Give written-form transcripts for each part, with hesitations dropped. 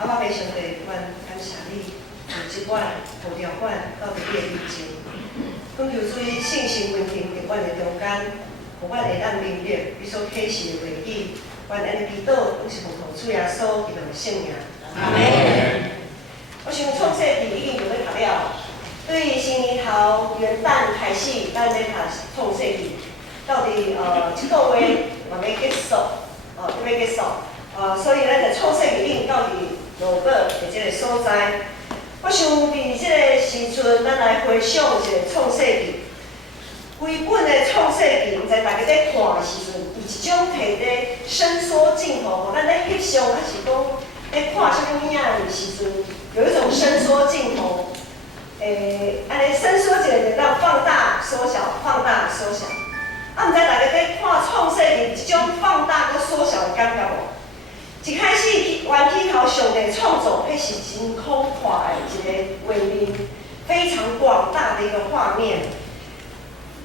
我非常地感谢你，从即晚互条款到伫你的面前，恳求主以信心稳定伫阮的中间，互阮会当明白你所启示的话语。阮安尼祈祷，拢是奉主耶稣基督的圣名。阿门。我想创世纪已经就要读了，对新年头元旦开始，咱要读创世纪，到底即个月嘛要结束，要结束，所以咱就创世纪已经到伫落尾的即个所在。我想伫即个时阵，咱来回想一下创世纪。规本的创世纪，毋知大家在看的时阵，有一种摕咧伸缩镜头，互咱咧翕相，还是讲咧看啥物物仔的时阵，有一种伸缩镜头，安尼伸缩一个就当放大、缩小、放大、缩小。毋知大家在看创世纪，即种放大佮缩小的感觉无？一开始缘起头上帝创造，迄是真空旷的一个画面，非常广大的一个画面。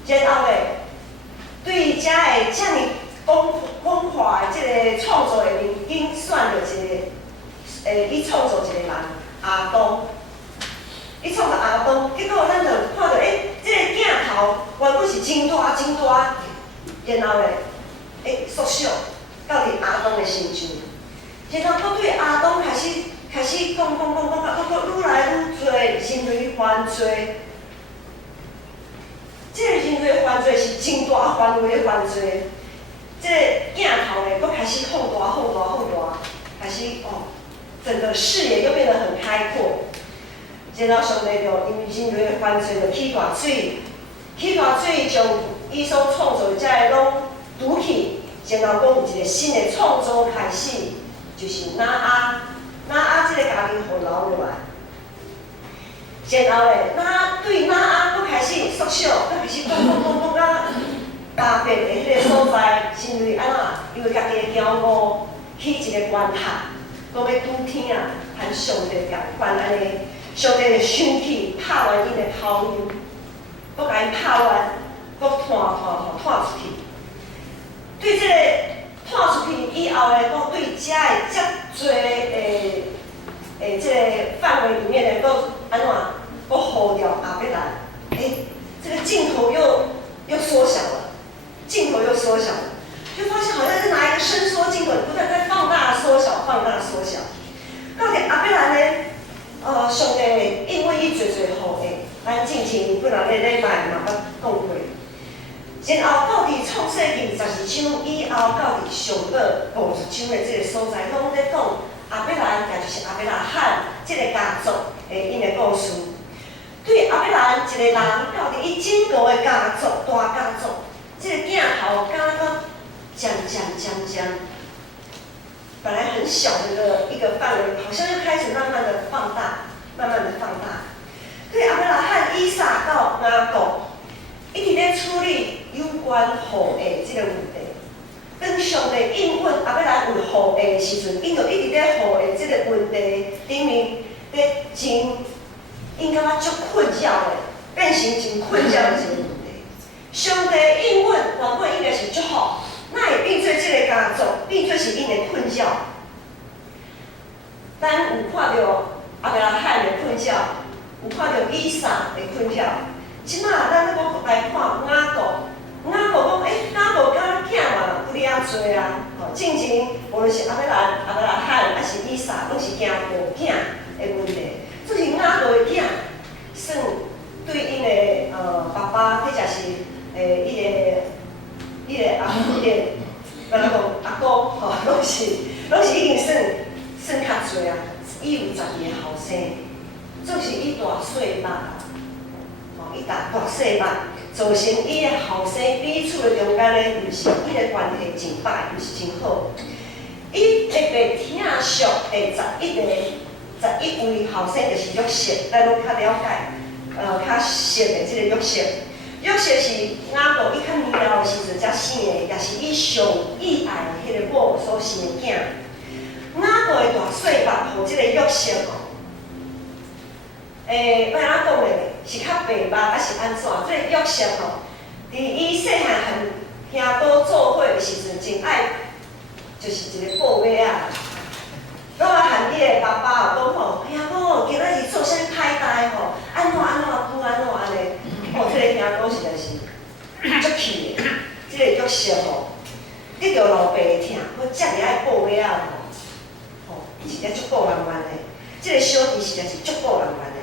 然后咧，对遮个遮尔广阔的即个创造的面景，选着一个，伊创造一个人亚当，伊创造亚当，结果咱就看到，即个镜头原本是真大真大，然后咧，缩小到伫亚当的身上。然后佫对亚当开始讲，佫愈来愈多人类犯罪。即个人类犯罪是真大范围的犯罪。即个镜头咧，佫开始放大，开始整个视野又变得很开阔。然后上帝就因为人类的犯罪，就起大水，将伊所创造的遮个拢堵起，然后讲有一个新的创造开始。就是拿阿这个家庭互留落来，然后咧，对拿阿佫开始缩小，佫开始讲到大便的迄个所在，人类安怎因为家己的骄傲起一个关塔，讲要拄天啊，和上帝共款安尼，上帝就生气，拍完伊的炮友，佫甲伊拍完，佫拖出去，对这个。拖出去以后咧，佫对遮的遮多即个范围里面咧，佫安怎，佫护掉阿伯兰，这个镜头又缩小了，就发现好像是拿一个伸缩镜头，不断在放大、缩小。到底阿伯兰咧，上帝因为伊侪好的，咱之前本来礼拜嘛捌讲过。然后到伫创世纪12章以后，到伫上尾50章的这个所在，拢在讲阿伯兰，也就是阿伯拉罕这个家族因的故事。对阿伯兰一个人，到伫伊整个的家族、大家族，这个镜头敢若渐，本来很小的一个范围，好像又开始慢慢的放大。对阿伯拉罕、以撒到雅各。一直咧处理有关护的即个问题。当上帝应允阿要来有护的时阵，因就一直咧护的即个问题顶面咧因感觉足困扰的，变成真困扰的一个问题。上帝应允原本应该是足好，那会变做即个家族，变做是因的困扰。咱有看到阿拉罕的困扰，有看到以撒的困扰。即马咱咧来看雅各讲，雅各敢囝嘛不哩啊多啊，正前无论是阿伯拉罕还是以撒，拢是惊无囝的问题。这是雅各的囝，算对因的爸爸，或者是伊个阿公拢是已经算较多啊。伊有12个后生，总是伊大细肉。伊大细目，造成伊的后生彼此的中间咧，毋是伊的关系真歹，毋是真好。伊特别疼惜第11位后生就是约瑟，咱拢较了解，较熟的即个约瑟。约瑟是雅各伊较年老的时阵才生的，也是伊上意爱的迄个某所生的囝。雅各的大细目，互即个约瑟要安怎讲咧？是较白目，还是安怎？这个约瑟伫伊细汉和兄弟做伙的时阵，真爱就是一个布尾仔，拢爱含伊个爸爸讲吼，兄哥，今仔日做啥歹代吼？安怎安尼？哦，这个兄哥实在是足气的，这个玉石吼，得着老爸的疼，我遮尔爱顾尾仔吼，伊是咧足顾人缘的。这个小弟实在是足顾人缘的，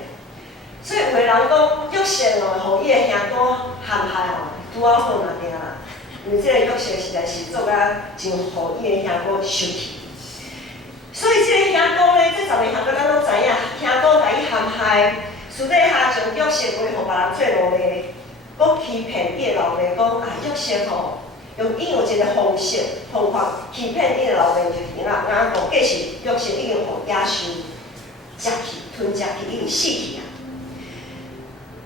所以有个人讲玉石哦，互伊的兄哥陷害吼，拄好好嘛定啦。因为这个玉石实在是做甲真互伊的兄哥生气。所以这个兄哥呢，这10个兄哥咱拢知影，兄哥甲伊陷害，私底下将玉石卖互别人做奴隶，搁欺骗伊的老爸讲啊，玉石吼，用一个方法欺骗伊的老爸就行啦。然后假是玉石已经互野兽食去、吞食去，已经死去啊。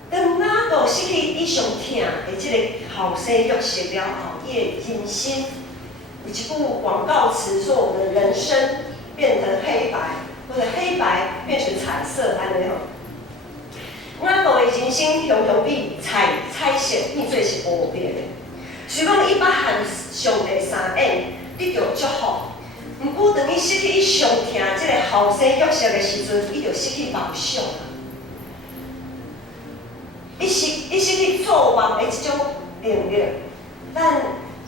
当雅各失去伊上疼的这个后生玉石了后，伊的人生有一句广告词说：“我们的人生变成黑白，或者黑白变成彩色，安尼吼。”雅各的人生常常比彩色变做是乌白的。虽讲伊捌和上帝相应，得到祝福，毋过当伊失去伊上疼这个后生玉石的时阵，伊就失去梦想啦。伊失去做梦的这种能力，咱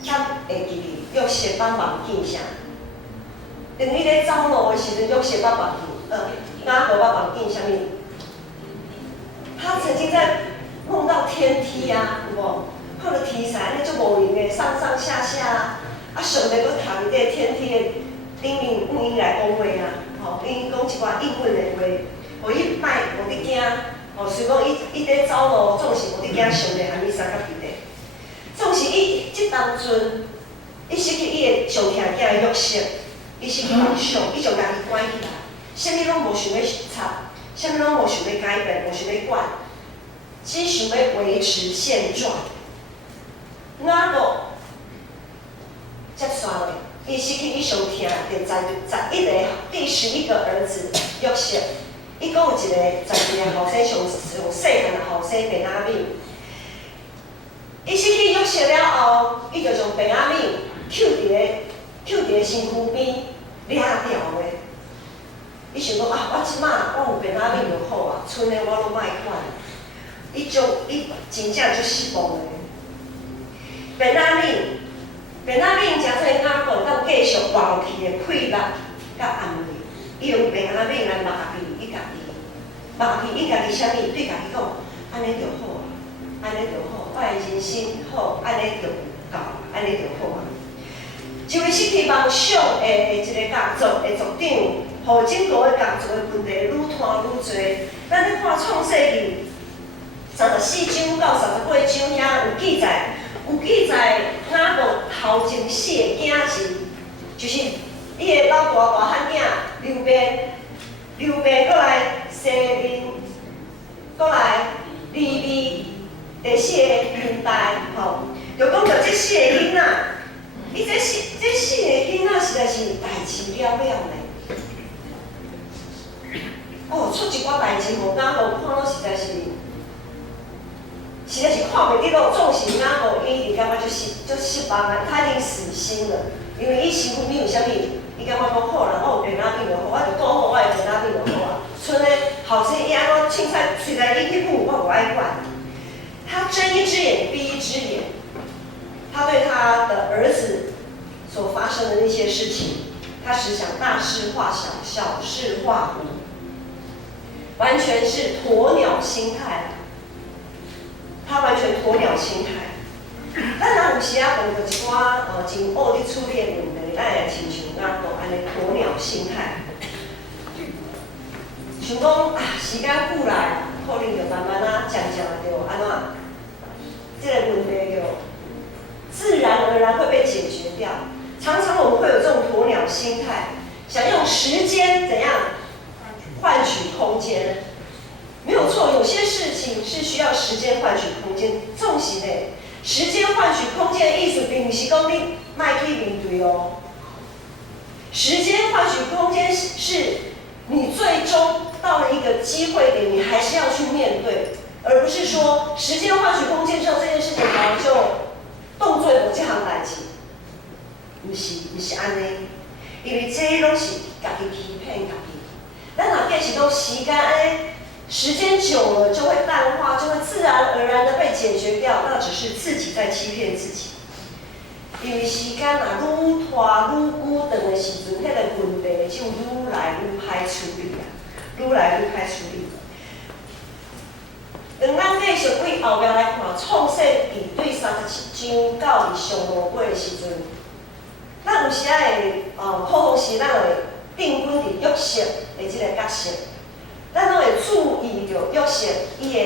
敢会记哩？玉石捌梦见啥？当伊咧走路的时阵，玉石捌梦见，雅各捌梦见啥物？他曾经在梦到天梯啊，有无？看到天上那足无灵的，上上下下啊，上帝搁躺伫这天梯的顶面，用伊来讲话啊，吼，因讲一寡应允的话，互伊莫无伫惊，吼，虽讲伊在走路，总是无伫惊上帝安尼三甲伫咧，总是伊即当阵，伊失去伊的上疼囝的玉石，伊失去梦想，伊就家己关起来，啥物拢无想要插。啥物拢无想要改变，无想要管，只想要维持现状。雅各接续咧，伊失去伊上疼第11个第11个儿子约瑟，伊阁有一个11个后生上细汉的后生便雅悯。伊失去约瑟了后，伊就将便雅悯扣伫身躯边掠掉的。伊想讲啊，我即马我有便雅悯就好啊，剩的我拢莫管。伊真正足失望的。便雅悯诚做雅各当继续活落去的快乐甲安慰。伊用便雅悯来麻痹伊家己啥物？对家己讲，安尼就好啊，安尼就好，我的人生好，安尼就够，安尼就好啊。就会失去梦想的一个工作的组长。互整个的工作的问题愈拖愈多，咱咧看创世纪34章到38章遐有记载雅各头前4个囝是，就是伊的老大汉囝流便，过来西面，过来利未，第4个犹大，吼，就讲到这4个囡仔，伊这4个囡仔实在是代志了了呢。哦，出一寡代志，互雅各看到实在是看袂得落。总是雅各伊感觉就失望啊，他已经死心了，因为伊身躯边有啥物，伊感觉讲好啦，我有便雅悯就好，我就顾好我的便雅悯就好啊。剩的后生伊安怎凊彩随来伊去母，我无爱管。他睁一只眼闭一只眼，他对他的儿子所发生的那些事情，他只想大事化小，小事化无。完全是鸵鸟心态，他完全鸵鸟心态。咱若有时啊碰到一寡真恶咧处理的问题，咱会亲像雅各安尼鸵鸟心态，想讲啊时间久来，可能就慢慢啊渐渐就安怎，这个问题就自然而然会被解决掉。常常我们会有这种鸵鸟心态，想用时间怎样？换取空间，没有错。有些事情是需要时间换取空间。总是呢，时间换取空间的意思，并不是讲你卖去面对哦。时间换取空间是你最终到了一个机会点，你还是要去面对，而不是说时间换取空间之后，这件事情好像就动作无这项代志。不是安尼，因为这拢是家己欺骗家己。咱若计是讲时间安尼，时间久了就会淡化，就会自然而然的被解决掉，那只是自己在欺骗自己。因为时间若愈拖愈久长的时阵，迄个问题就愈来愈歹处理啊，愈来愈歹处理。当咱继续为后壁来看，创世记对37章到上路尾的时阵，咱有时仔会好是咱会定根伫约瑟的即个角色，咱拢会注意着约瑟伊的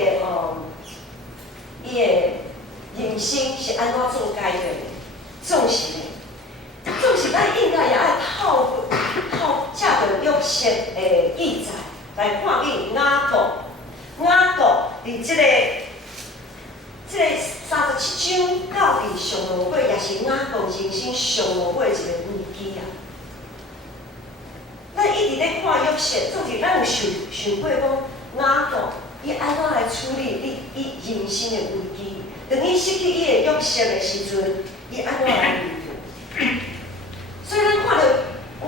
人生是安怎做改变的。总是咱应该也爱借着约瑟的记载来看见雅各伫即个37章到伫上路尾，也是雅各人生上路尾一个危机啊。咱一直咧看约瑟，总是咱有想过讲雅各伊安怎来处理伊人生的危机？当伊失去伊的约瑟的时阵，伊安怎来面对？所以咱看到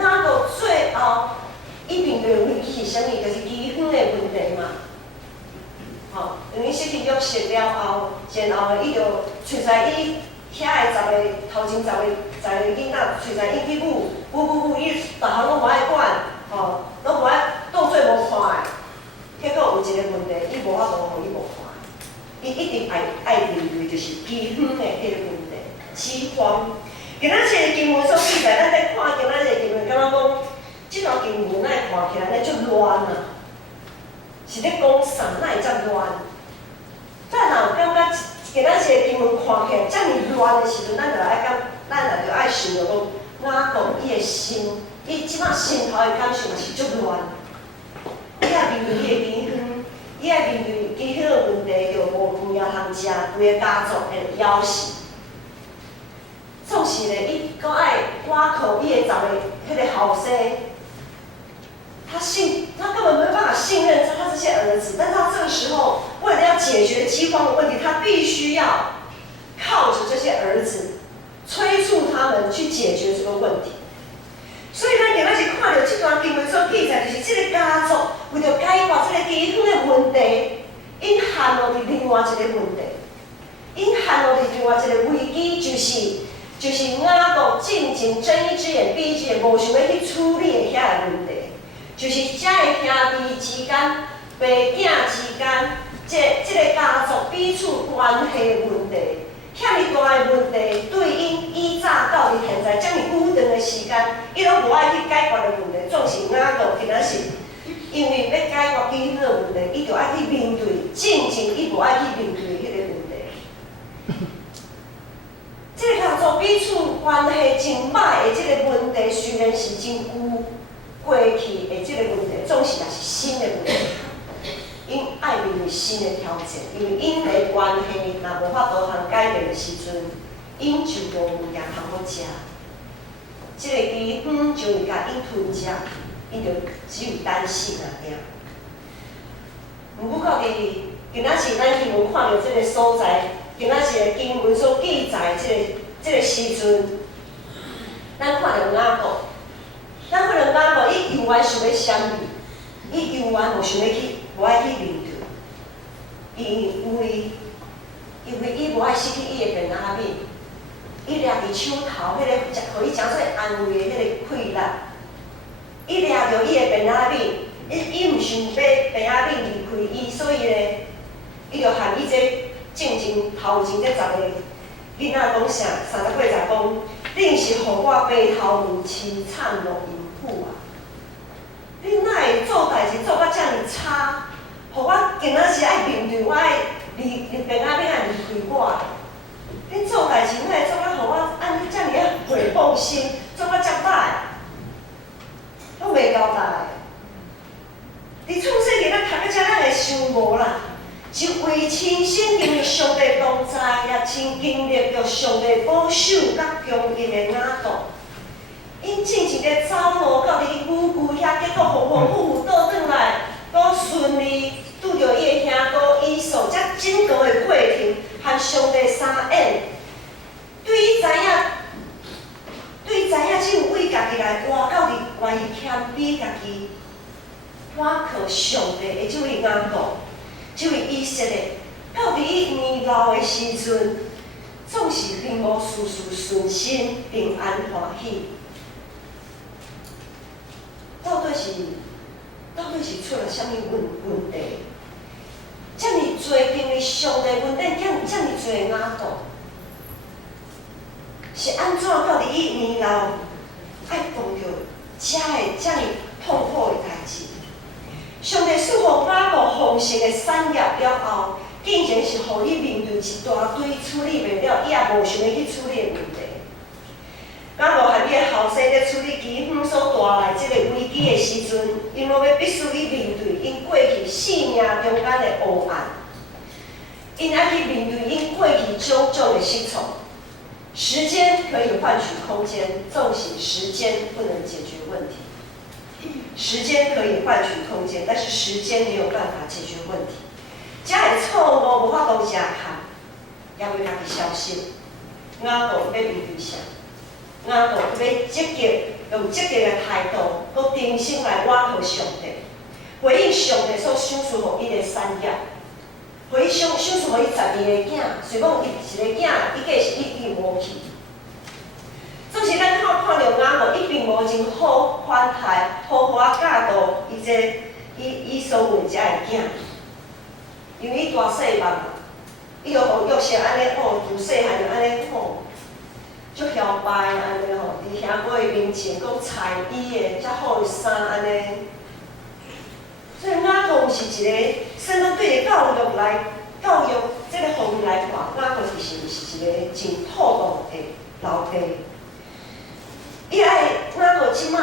雅各最后伊面对的危机是啥物？就是离婚的问题嘛。当伊失去约瑟了后，然后伊就找在伊遐的头前10个囡仔，找在伊去母，伊逐项拢无爱管，拢无爱当做无看的。结果有一个问题，伊无法度互伊无看，伊一定爱面对就是离婚的迄个问题，饥荒。今仔日的经文所记载，咱在看今仔日的经文，感觉讲，即段经文咱看起来咧足乱啊，是咧讲啥？哪会遮乱？咱若感觉今仔日的经文看起来遮尔乱的时阵，咱就爱想着讲，雅各伊的心，伊即摆心头的感受嘛是足乱。伊爱面对伊的离婚，伊爱面对离婚的问题，就无饭啊通食，规个家族会枵死。总是咧，伊搁爱挖口伊的10个迄个后生，他根本没办法信任他这些儿子，但他这个时候为了要解决饥荒的问题，他必须要靠着这些儿子催促他们去解决这个问题。所以咱今仔日看到这段经文所记载，就是这个家族为了解决这个离婚的问题，因陷落伫另外一个问题，因陷落伫另外一个危机，就是雅各进前睁一只眼闭一只眼，无想要去处理的遐个问题，就是遮个兄弟之间、爸囝之间，这个家族彼此关系的问题。遐尼大的问题，对因以早到伫现在遮尔久长的时间，伊拢无爱去解决的问题，总是雅各今仔是因为要解决离婚的问题，伊就爱去面对，进前伊无爱去面对迄个问题。这个家族彼此关系真歹的这个问题，虽然是真久过去的这个问题，总是也是新的问题。因爱面对新的挑战，因为因的关系若无法度通改变的时阵，因就无物件通好食。这个离婚就会甲因吞食，因就只有单死而已。毋过到底今仔日咱经文看到这个所在，今仔日的经文所记载这个时阵，咱看到雅各，咱看到雅各，伊永远想要啥物？伊永远无想要去。无爱去面对，因为伊无爱失去伊的便雅悯，伊抓伫手头迄个，互伊诚侪安慰的迄个快乐，伊抓着伊的便雅悯，伊毋想要便雅悯离开伊，所以咧，伊就喊伊这进前头前这10个囡仔讲啥，30岁讲，恁是互我白头母亲惨落淫妇啊！你哪会做代志做到遮尔差？互我今仔日爱面对，我爱便雅悯爱离开我。你做代志哪会做到互我按你遮尔啊袂放心，做到遮歹，拢袂交代。伫创世纪咱读到遮，咱会想无啦，是为亲身因为上帝同在，也亲经历着上帝保守甲供应的雅各。因进前咧走路到伫母舅遐，结果糊糊糊糊倒转来，搁顺利拄着伊的兄哥以扫，遮整个的过程，和上帝相演。对伊知影，只有为家己来活到伫愿意谦卑家己，我靠上帝的这位雅各，这位以色列，到伫伊年老的时阵，总是并无事事顺心、平安欢喜。到底是出了什么问题？这么多经历上帝问题，这么多雅各，是安怎到伫伊年老爱碰到这么痛苦的代志？上帝赐予雅各丰盛的产业了后，竟然是互你面对一大堆处理袂了，伊也无想要去处理的问题。雅各和伊的后生咧处理基本所带来这个危机的时阵，因为要必须去面对因过去生命中间的黑暗，因爱去面对因过去种种的失错。时间可以换取空间，纵使时间不能解决问题。时间可以换取空间，但是时间没有办法解决问题。这个错误无法度遮看，也要家己小心。雅各要面对啥？雅各要积极，用积极的态度，搁真心来倚靠上帝，回应上帝所赏赐予伊的产业，回应赏赐予伊12个囝，虽讲伊一个囝，伊计是伊无去。总是咱看到雅各，伊并无真好款待、好好教导伊所有遮个囝，因为伊大细汉，伊就互约瑟安尼自细汉就安尼足嚣摆安尼吼，伫兄哥的面前讲踩伊的遮好的衫安尼。所以雅各是一个，甚至对着教育这个方面来看，雅各其实是一个真妥当的老爸。伊爱雅各即马，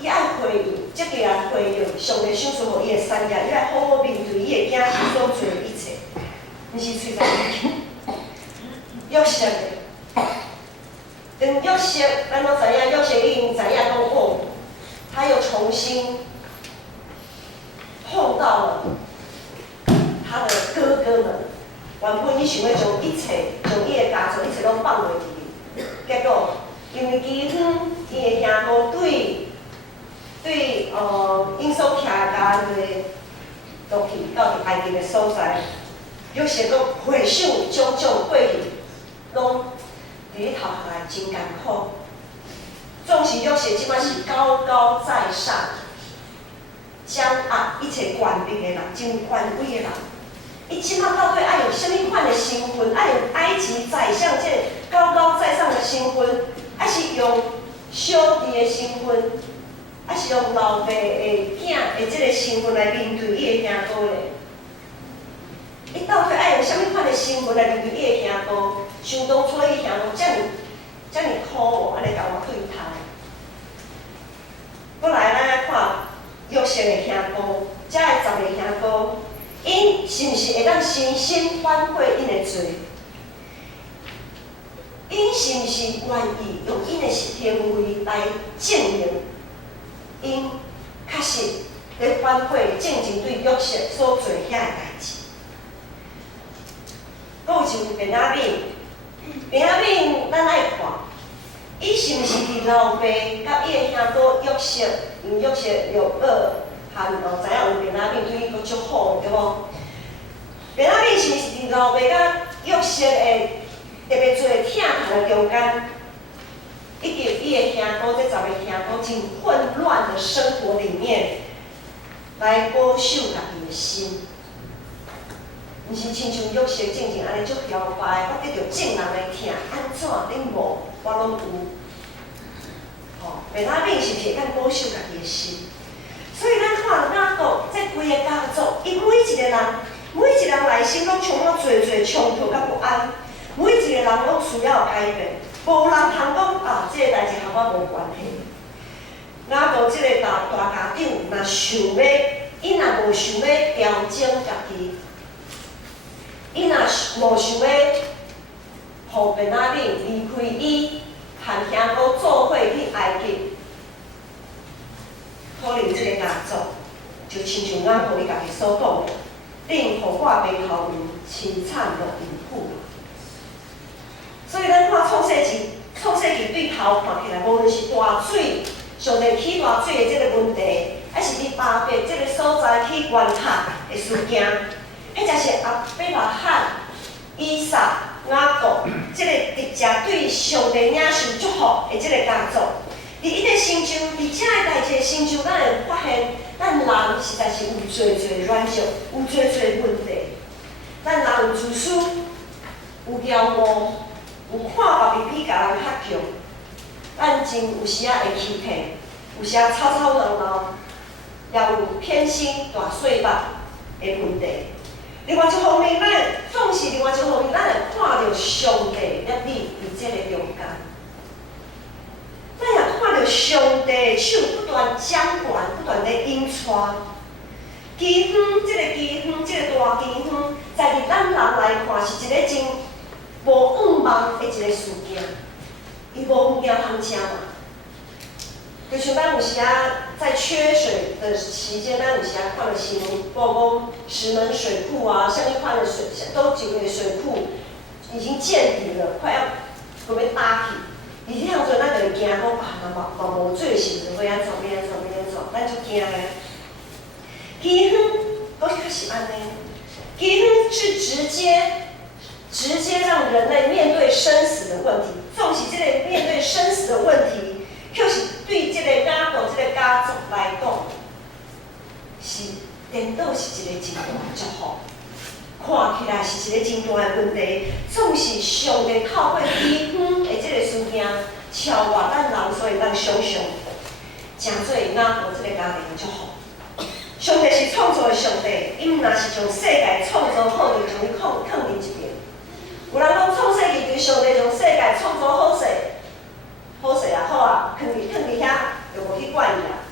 伊爱回应，积极来回应上帝赏赐予伊的产业，伊爱好好面对伊的囝所做的一切，毋是喙在约瑟的。等约瑟，咱都知影，约瑟已经知影讲哦，他又重新碰到了他的哥哥们。原本伊想要将伊的家族一切拢放落去，结果因为基于伊的兄哥对因所徛家的落去到伫埃及的所在，约瑟阁回想种种过去，拢伫咧头壳内真艰苦。纵使约瑟即摆是高高在上，掌握一切权柄的人，真权威的人，伊即摆到底爱用什么款的身份？爱用埃及宰相这高高在上的身份，还是用小弟的身份，还是用老爸的囝的这个身份来面对伊的兄哥咧？伊到底爱用什么款的身份来面对伊的兄哥？想当初伊兄哥遮尔苦哦，安尼甲我对待。过来，咱来看约瑟的兄哥，遮个10个兄哥，因是毋是会当深深反悔因的罪？因是毋是愿意用因的行为来证明因确实咧反悔正经对约瑟所做遐个代志？搁有像便雅悯，咱爱看，伊是毋是伫老爸甲伊的兄哥约瑟，因为约瑟约尔含知影有便雅悯对伊阁足好，对无？便雅悯是毋是伫老爸甲约瑟的特别做疼痛的中间，以及伊的兄哥这10个兄哥真混乱的生活里面，来保守家己的心？毋是亲像约瑟正正安尼足摇摆，我得着正人的疼，安怎恁无？我拢有。便雅悯是毋是会当保守家己的心？所以咱看雅各这规个家族，伊每一个人内心拢充满侪冲突甲不安，每一个人拢需要改变，无人通讲这个代志和我无关系。雅各这个大家长，若想要，伊若无想要调整家己。伊若无想要，互便雅悯离开伊，和兄哥做伙去埃及，可能这个家族就亲像雅各伊家己所讲的，令互我袂头云，凄惨落云苦。所以咱看创世纪对头看起来，无论是大水，上帝起大水的这个问题，还是伫巴别这个所在去冤杀的事件，迄才是阿伯拉罕、以撒、雅各这个直接对上帝领受祝福的这个家族。伫伊个成就，伫遮个代志的成就，咱会发现，咱人实在是有侪软弱，有侪问题。咱人有自私，有骄傲，有看别人比家人较强。咱真有时啊会欺骗，有时啊吵吵闹闹，也有偏心、大碎目的问题。另外一方面，咱总是另外一方面，咱会看到上帝咧立伫这个中间。咱也看到上帝的手不断掌管，不断咧引带。基方，这个基方，这个大基方，在伫咱人来看是一个真无往望的一个事件。伊无物件通吃嘛，就像咱有时啊，在缺水的期间，咱有时啊看到新闻报讲石门水库啊，下面看的水都几个水库已经见底了，快要准备打起。而这样做，咱就会惊讲啊，嘛无水是就要安怎，咱就惊个。基方，搁较是安尼，基方是直接让人类面对生死的问题。总是这个面对生死的问题，就是对这个雅各这个家族来讲，是颠倒是一个真大的祝福。看起来是一个真大的问题，总是上帝透过基方的这个事件，超越咱人所以咱想象，真做雅各这个家庭的祝福。上帝是创造的上帝，伊毋若是将世界创造好，就将伊放伫一边。有人讲创世纪对上帝将世界创造好势也好啊，放伫遐就无去管伊啊。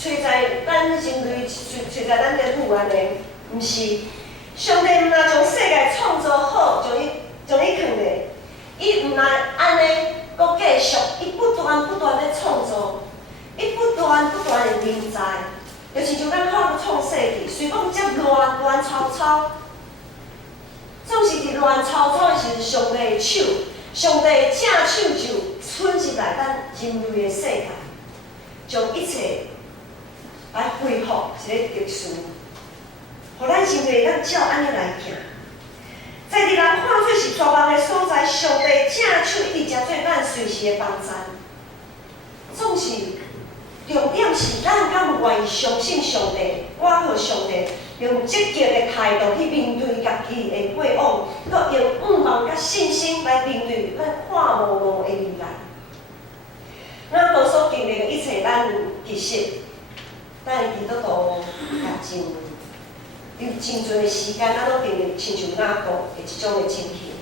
揣在咱人类，揣在咱的父安尼，毋是。上帝毋若将世界创造好，将伊放咧，伊毋若安尼，阁继续，伊不断咧创造，伊不断的临在。就亲像咱看到创世纪，虽讲遮乱吵，总是伫乱吵的时，上帝的手，上帝的正手就伸入来咱人类的世界，将一切来恢复一个特殊，互咱人类咱照安尼来行。在伫人看做是绝望的所在，上帝正手一直做咱随时的帮助，总是。重点是咱敢有愿意相信上帝，我靠上帝，用积极的态度去面对家己的过往，搁用往甲信心来面对咱看无路的未来。咱都所经历的一切，咱其实，咱基督徒也有真侪的时间，咱拢经历亲像雅各的一种的情形。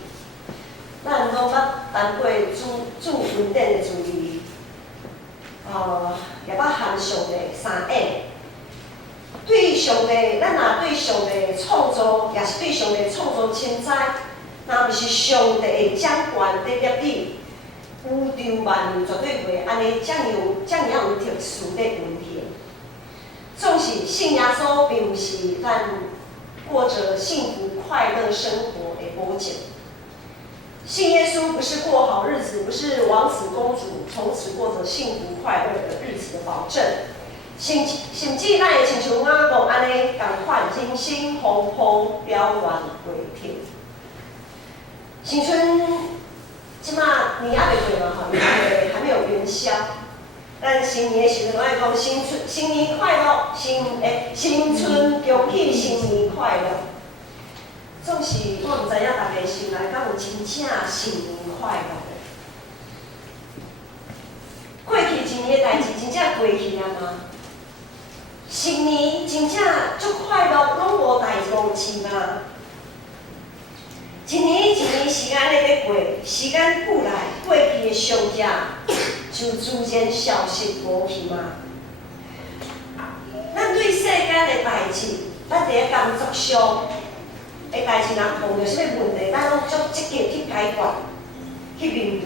咱拢捌谈过主恩典的主义。也捌含上帝3恩，对上帝，咱若对上帝的创造，也是对上帝的创造称赞，若毋是上帝的掌权在立你，宇宙万物绝对袂安尼这样有特殊的文献。总是信耶稣，并不是咱过着幸福快乐生活的保证。信耶稣不是过好日子，不是王子公主从此过着幸福快乐的日子的保证。甚至咱会亲像雅各安尼共款，人生风波了缘袂停。新春即马年还袂过嘛吼，还没有元宵。咱新年的时阵，我会讲新年快乐，新春恭喜新年快乐。总是我毋知影大家心内敢有真正新年快乐的？过去一年的代志真正过去啊吗？新年真正足快乐，拢无代无志吗？一年时间咧过，时间久来，过去的伤痛就自然消失无去吗？咱对世间的代志，咱伫咧工作上的代志，若碰到啥物问题，咱拢足积极去解决、去面对。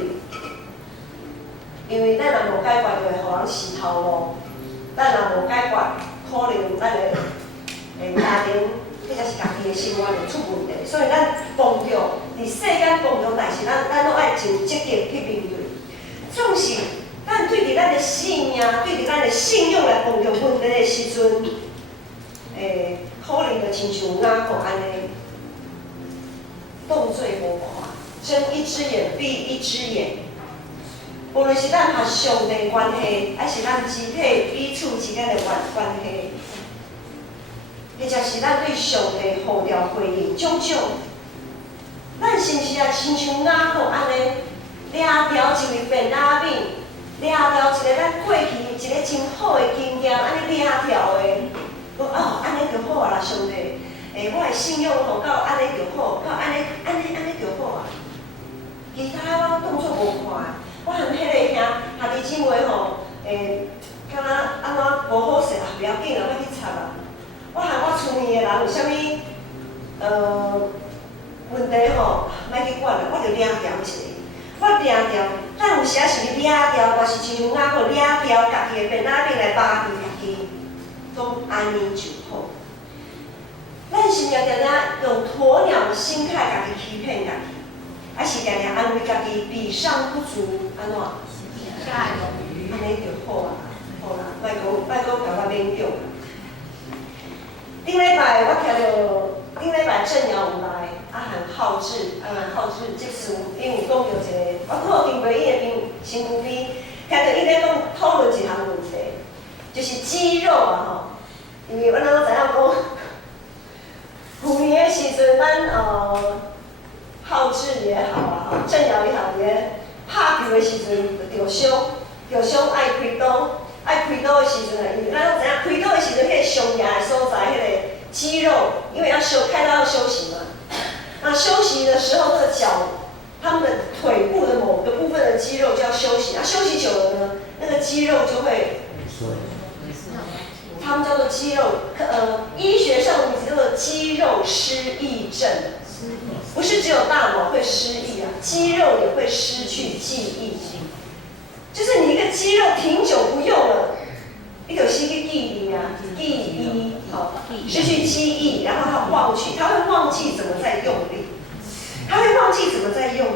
因为咱若无解决，就会互人死头路；咱若无解决，可能咱的家庭或者是家己的生活就出问题。所以咱碰到伫世间碰到代志，咱拢爱真积极去面对。总是咱对伫咱的性命、对着咱的信用来碰到问题的时阵，可能就亲像雅各安尼，动作无看，睁一只眼闭一只眼。无论是咱和上帝的关系，还是咱肢体彼此之间的关系，或者是咱对上帝呼召回应种种，咱是毋是也亲像雅各安尼，抓条一位便雅悯，抓条一个咱过去一个真好的经验，安尼抓条的，讲安尼就好啊啦，上帝，我的信用吼到安尼就好，到安尼就好啊。其他我当作无看，我和迄个兄弟姊妹吼，敢若安怎无好势啊，不要紧啊，莫去插啊。我和我厝边的人有啥物问题吼，莫去管啦，我就抓条一个。我抓条，咱有时啊是抓条，嘛是像雅各抓条家己的便雅悯来巴结家己，讲安尼就好。咱是定定用鸵鸟的心态家己欺骗家己，还是定定安慰家己比上不足，安怎？安尼就好啊，好啦，莫讲甲我勉强。顶礼拜我听到，顶礼拜正瑶有来，和浩志即次因有讲到一个，我靠经过伊的身躯边，听到伊咧讲讨论一项问题，就是肌肉啊吼，因为我哪知影讲，去年的时阵，咱浩志也好啊，正瑶也好，咧拍球的时阵就伤爱开刀。爱开刀的时阵啊，因为咱拢知影开刀的时阵，迄个上牙的所在，迄个肌肉，因为要开刀要休息嘛。那休息的时候，这个脚，他们的腿部的某个部分的肌肉就要休息。那休息久了呢，那个肌肉就会，他们叫做肌肉，医学上的名字叫做肌肉失忆症。不是只有大脑会失忆啊，肌肉也会失去记忆。就是你一个肌肉挺久不用了，你就失去记忆啊，好，失去记忆，然后他会忘记怎么再用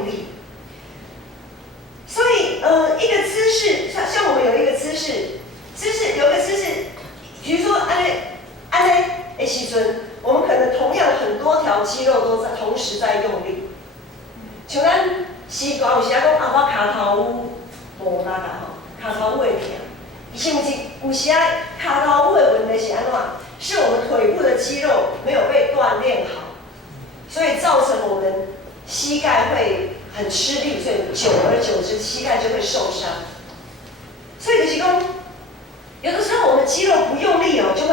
力，所以一个姿势，像我们有一个姿势，比如说安尼的时阵，我们可能同样很多条肌肉都在同时在用力，像咱习惯有时讲我脚头无力啦吼，脚头会疼，是毋是有时啊脚头的问题是安怎？是我们腿部的肌肉没有被锻炼好，所以造成我们膝盖会很吃力，所以久而久之膝盖就会受伤。所以就是讲，有的时候我们肌肉不用力哦，就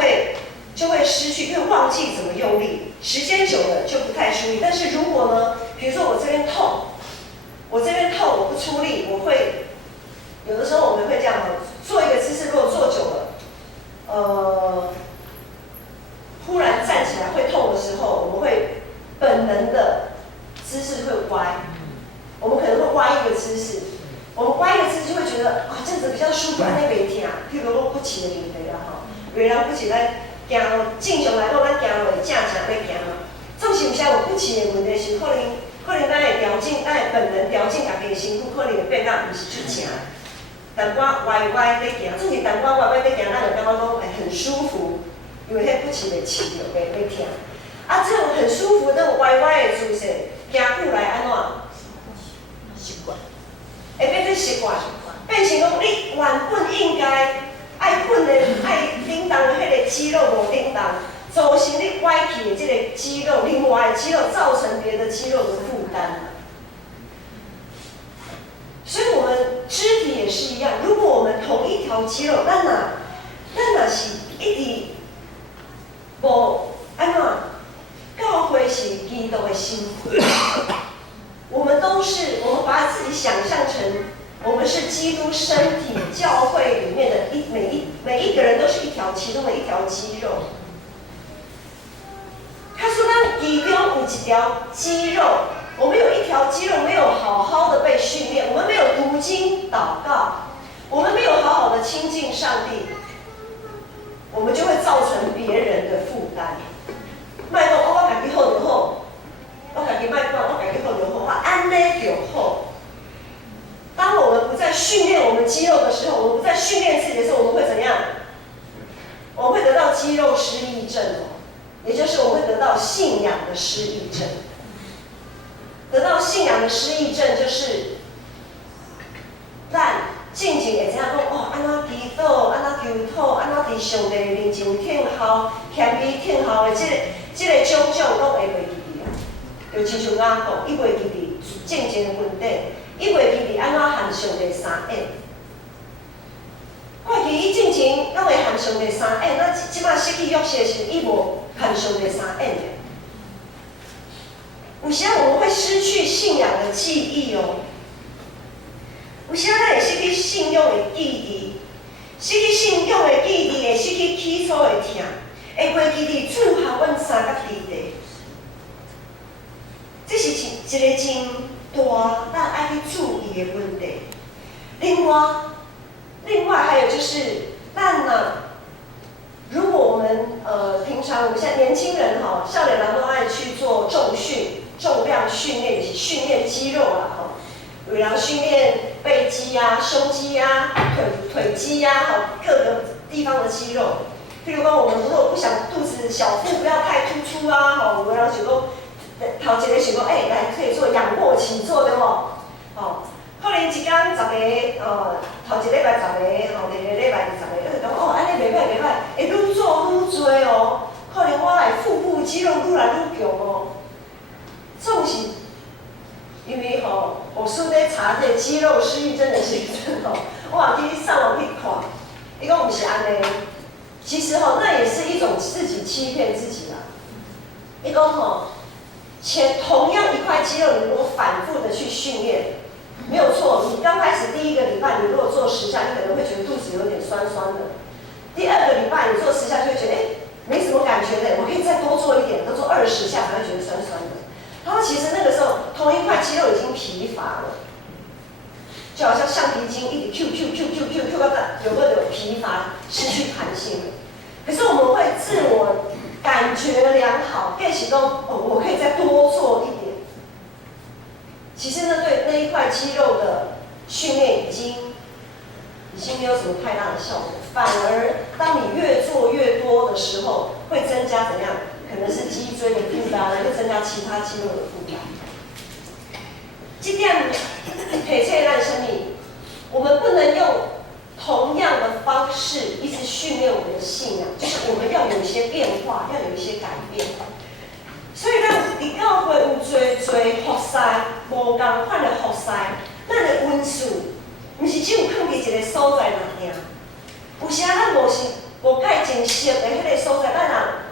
会失去，就会忘记怎么用力，时间久了就不太出力。但是如果呢，比如说我这边痛，我不出力，我会。有的时候我们会这样做一个姿势，如果做久了，忽然站起来会痛的时候，我们会本能的姿势会歪，我们可能会歪一个姿势，我们歪一个姿势就会觉得这样子比较舒服，安尼袂痛。譬如讲骨刺的问题啦吼，有人骨刺咱行路，正常来讲咱行路会正要行嘛，总是有时有骨刺的问题是可能咱会调整，咱会本能调整家己的身躯，可能会变到不是出正。但我歪在行，总是但我歪在行，咱就感觉讲很舒服，因为迄骨刺袂刺着，袂痛。这种很舒服的那种歪的姿势，行久来安怎？习惯，会变成习惯，变成讲你原本应该爱训的、爱叮当的迄个肌肉无叮当，造成你歪去的这个肌肉，另外的肌肉造成别的肌肉的负担。所以我们肢体也是一样，如果我们同一条肌肉，咱若是一直无安怎，教会是基督的身躯，我们把自己想象成我们是基督身体教会里面的每一个人都是其中的一条肌肉。他说咱其中有一条肌肉。我们有一条肌肉没有好好的被训练，我们没有读经祷告，我们没有好好的亲近上帝，我们就会造成别人的负担。莫讲我家己好就好，我家己莫讲我家己好就好，我安尼就好。当我们不再训练我们肌肉的时候，我们不在训练自己的时候，我们会怎样？我们会得到肌肉失忆症哦，也就是我们会得到信仰的失忆症。得到信仰的失忆症，就是咱进前会知影讲哦，安怎祈祷，安怎求讨，安怎伫上帝面前听候、谦卑听候的这个种种，拢会袂记哩啊。就亲像我讲，伊袂记哩正经的问题，伊袂记哩安怎和上帝相应。过去伊正前拢会和上帝相应，那即摆失去约束的时，伊无和上帝相应的。有时我们会失去信仰的记忆哦。有时咱会失去信仰的记忆，失去信仰的记忆会失去起初的听，会袂记哩主和阮三角地地。这是一个真大咱爱去注意的问题。另外还有就是咱如果我们平常我们现在年轻人哈，少年人都爱去做重量训练，就是训练肌肉啦哈。有人训练背肌啊、胸肌啊、腿肌啊，哈，各个地方的肌肉。譬如讲，我们如果不想肚子小腹不要太突出啊，哈，有的人想讲，头一个想讲，来可以做仰卧起坐对无？哦，可能一天10个，头一礼拜10个，第二个礼拜20个，讲安尼袂歹，会愈做愈多哦。可能我的腹部肌肉愈来愈强哦。这种是。因为我顺在查这肌肉失忆症的时阵我也去上网去看，伊讲不是安尼，其实那也是一种自己欺骗自己啦。伊讲同样一块肌肉，你如果反复的去训练，没有错。你刚开始第一个礼拜，你如果做10下，你可能会觉得肚子有点酸酸的。第2个礼拜你做10下，就会觉得没什么感觉的，我可以再多做一点，多做20下才会觉得酸酸的。他说：“其实那个时候，同一块肌肉已经疲乏了，就好像橡皮筋一直 Q 到有没有疲乏、失去弹性了。可是我们会自我感觉良好，更启动我可以再多做一点。其实呢，对那一块肌肉的训练已经没有什么太大的效果，反而当你越做越多的时候，会增加怎样？可能是脊椎的负担，会增加其他肌肉的负担。这点提醒咱什么？我们不能用同样的方式一直训练我们的信仰，就是我们要有一些变化，要有一些改变。所以咱伫教会有侪服侍，无共款的服侍，咱的温数，毋是只有放伫一个所在尔。有时咱无解真实的迄个所在，咱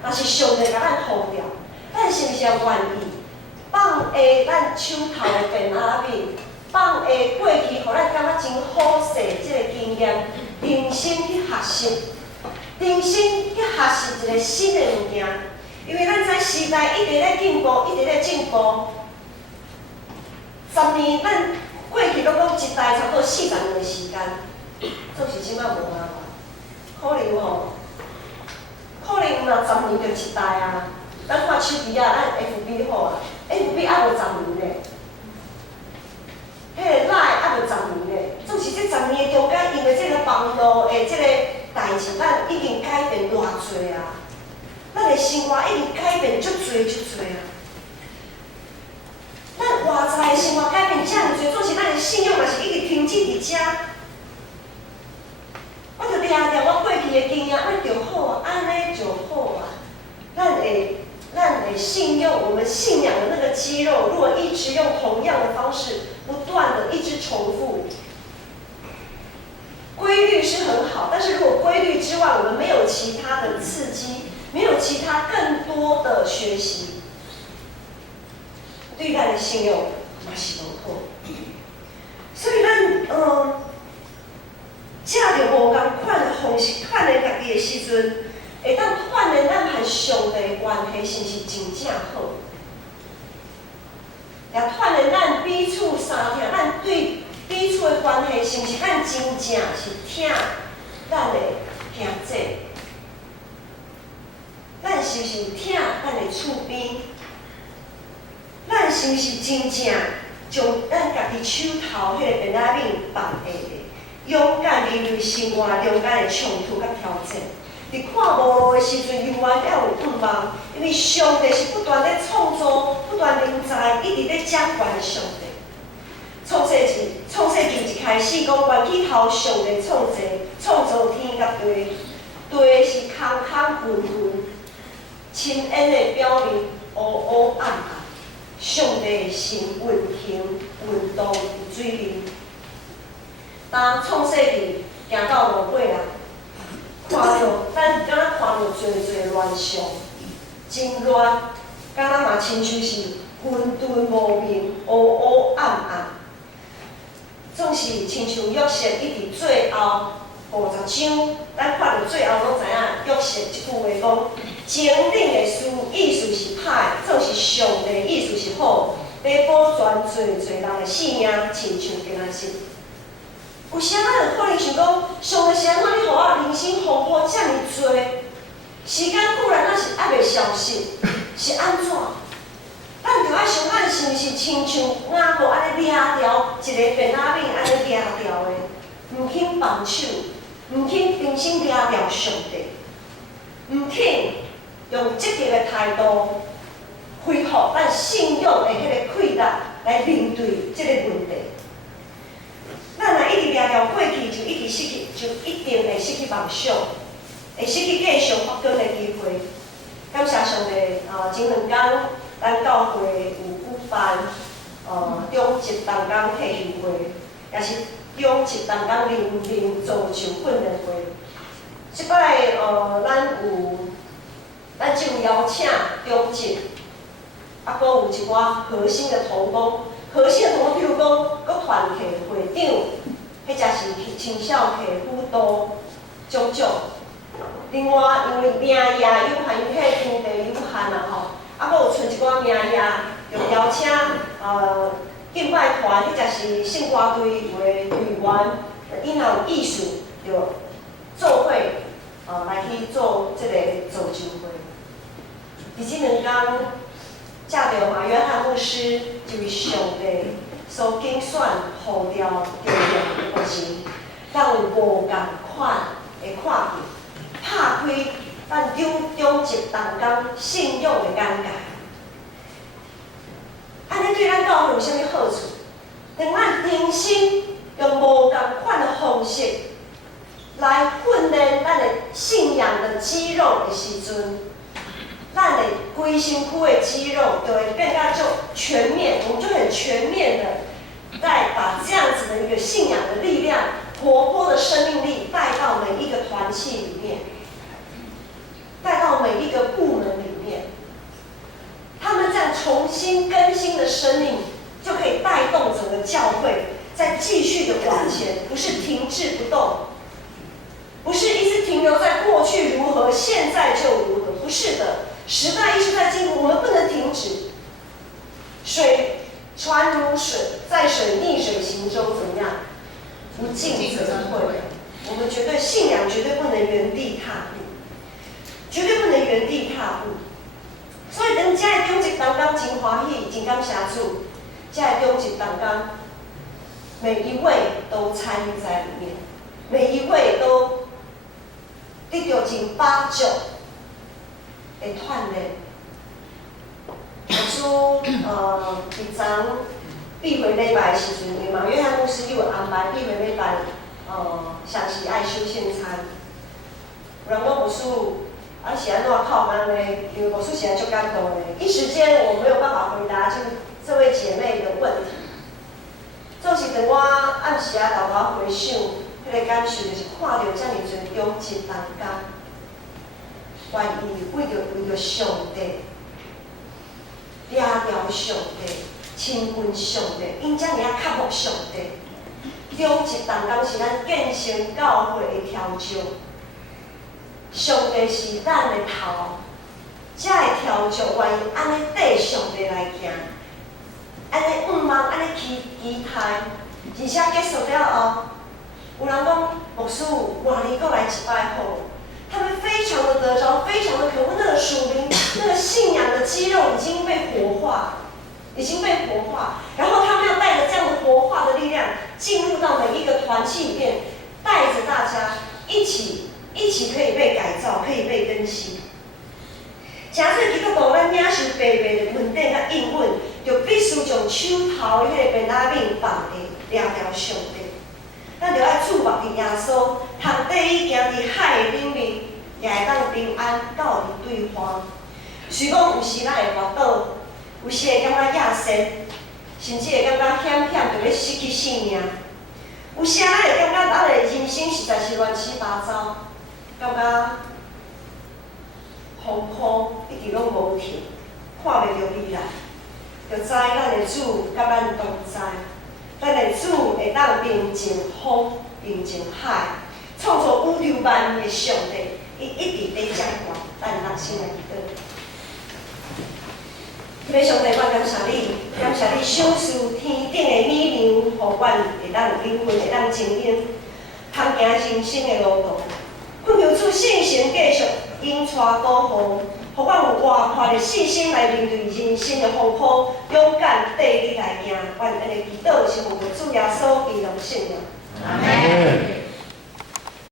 若是上帝甲咱护掉，咱是毋是也愿意放下咱手头的电脑面，放下过去，互咱感觉真好势即个经验，认真去学习，认真去学习一个新的物件。因为咱知时代一直在进步，一直在进步。10年，咱过去拢讲一代差不多40年的时间，做是即摆无麻烦。可能若10年就一代啊。咱看手机啊，咱 FB 好啊 ，FB 还无10年嘞。迄个 Line 还无10年嘞，总是这10年中间，因为这个网络的这个代志，咱已经改变偌多啊。咱的生活已经改变足多啊。咱外在的生活改变遮尔多，总是咱的信仰嘛是一直停止伫遮。我就掠着我过去的经验，安就好啊，安尼就好啊。咱的信用，我们信仰的那个肌肉，如果一直用同样的方式，不断的一直重复，规律是很好，但是如果规律之外，我们没有其他的刺激，没有其他更多的学习，对咱的信用嘛是无好。所以咱借着无共款的方式锻炼家己的时阵，会当锻炼咱和上帝的关系是毋是真正好？也锻炼咱彼此相听，咱对彼此的关系是毋是咱真正是疼咱的兄弟？咱是毋是有疼咱的厝边？咱是毋是真正将咱家己手头迄个电脑面放下的？勇敢面对生活中间的冲突甲挑战。伫看无路的时阵，永远要有盼望，因为上帝是不断在创造、不断临在、一直在掌管的上帝。创世纪一开始讲，源起头上帝创造天甲地，地是空空混混，深烟的表面，乌乌暗暗。上帝的神运行运动伫水面。当创世纪行到路尾啊，看到咱敢若看到侪乱象，真乱，敢若嘛亲像是混沌无明、乌乌暗暗。总是亲像约瑟一直最后50章，咱看到最后拢知影约瑟即句话讲：前顶的事意思是歹，总是上帝的意思是好，要保全侪人的性命，亲像今仔日。有时咱就可能想讲，上帝是安怎你互我人生丰富遮尔多？时间固然咱是还袂消失，是安怎？咱就爱想，咱是毋是亲像鸭母安尼掠条一个便仔面安尼掠条的，毋肯放手，毋肯重新掠条上帝，毋肯用积极的态度恢复咱信仰的迄个气力来面对即个问题。咱若一直掠条过去，就一定会失去梦想，会失去继续发展的机会。感谢上帝，前2天咱教会有举办中级同工培训会，也是中级同工灵造就训练会。即摆咱就有邀请中级，阁有一寡核心的同工。核心的同工，譬如讲，各团体会长，迄则是青少体辅导种种。另外，因为名额有限，因为迄场地有限啦吼，阁有剩一寡名额，就邀请敬拜团，迄则是圣歌队有的队员，因若有意思，就做伙来去做即个造就会。伫即2天。借着马约翰牧师就是上帝所拣选呼召着用的学生，咱有无共款的看见，拍开咱中级同工信仰的眼界。安尼对咱教会有啥物好处？当咱重新用无共款的方式来训练咱的信仰的肌肉的时阵。咱的规身躯的肌肉就会更加就全面，我们就很全面的再把这样子的一个信仰的力量、活泼的生命力带到每一个团契里面，带到每一个部门里面。他们这样重新更新的生命，就可以带动整个教会再继续的往前，不是停滞不动，不是一直停留在过去如何，现在就如何，不是的。时代一直在进步，我们不能停止。船如水，在水逆水行舟，怎么样？不进则退。我们绝对信仰绝对不能原地踏步，绝对不能原地踏步。所以，人家的中级同工真欢喜，真感谢主。这的中级同工，每一位都参与在里面，每一位都得到真巴足的锻炼。牧师伫昨闭会礼拜的时阵，因为马约翰牧师有安排闭会礼拜详细爱修献餐。有人问牧师，是安怎靠安呢？因为牧师实在足感动的，一时间我没有办法回答这位姐妹的问题。总是等我暗时豆豆回想，迄个感受就是看到遮尔侪中级同工，愿意为着上帝。掠条上帝，亲近上帝，因遮尔啊较慕上帝。中级同工是咱建成教会的条章，上帝是咱的头，遮的条章愿意安尼缀上帝来行，安尼望安尼期待，而且结束了后，有人讲牧师换年过来一摆好。他们非常的得着，非常的渴慕那个属灵、那个信仰的肌肉已经被活化，然后他们要带着这样的活化的力量，进入到每一个团契里面，带着大家一起可以被改造，可以被更新。诚做基督徒，咱领受白白的稳定甲应允，就必须将手头迄个便当面放伫抓条上帝。咱就爱注目伫耶稣，通第一行伫海的顶面，也会当平安到伫对方。虽讲有时咱会滑倒，有时会感觉亚神，甚至会感觉险险就要失去性命。有时咱会感觉咱的人生实在是乱七八糟，感觉风雨一直拢无停，看袂到未来，就知咱的主甲咱同在。咱的主会当平静风，平静海，创造宇宙万物的上帝，伊一直在掌管咱人生的祈祷。要上帝，我感谢你，感谢你赏赐天顶的美良，互阮会当灵魂会当经营，通行人生的路途。恳求主圣神继续引带导航，互阮有活泼的信心来面对人生的风雨，勇敢砥砺来行。阮安尼祈祷是奉主耶稣基督圣名。阿门。